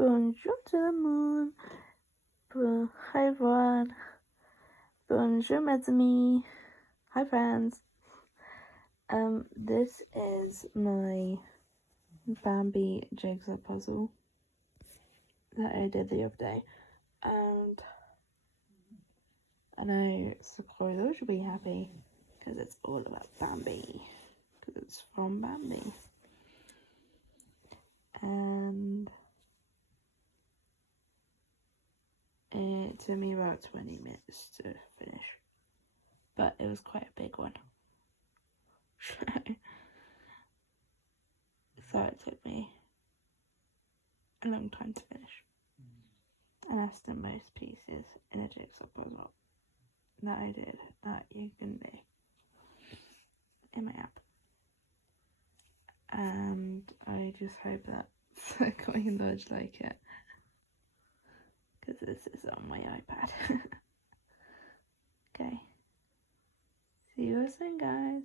Bonjour to the moon. Hi everyone. Bonjour mes amis. Hi friends. This is my Bambi Jigsaw puzzle that I did the other day, and I know spoilers will be happy because it's all about Bambi, because it's from Bambi, and it took me about 20 minutes to finish, but it was quite a big one. So it took me a long time to finish. And that's the most pieces in a jigsaw puzzle that I did that you can do in my app. And I just hope that Queen Lodge like it, because this is on my iPad. Okay. See you soon, guys.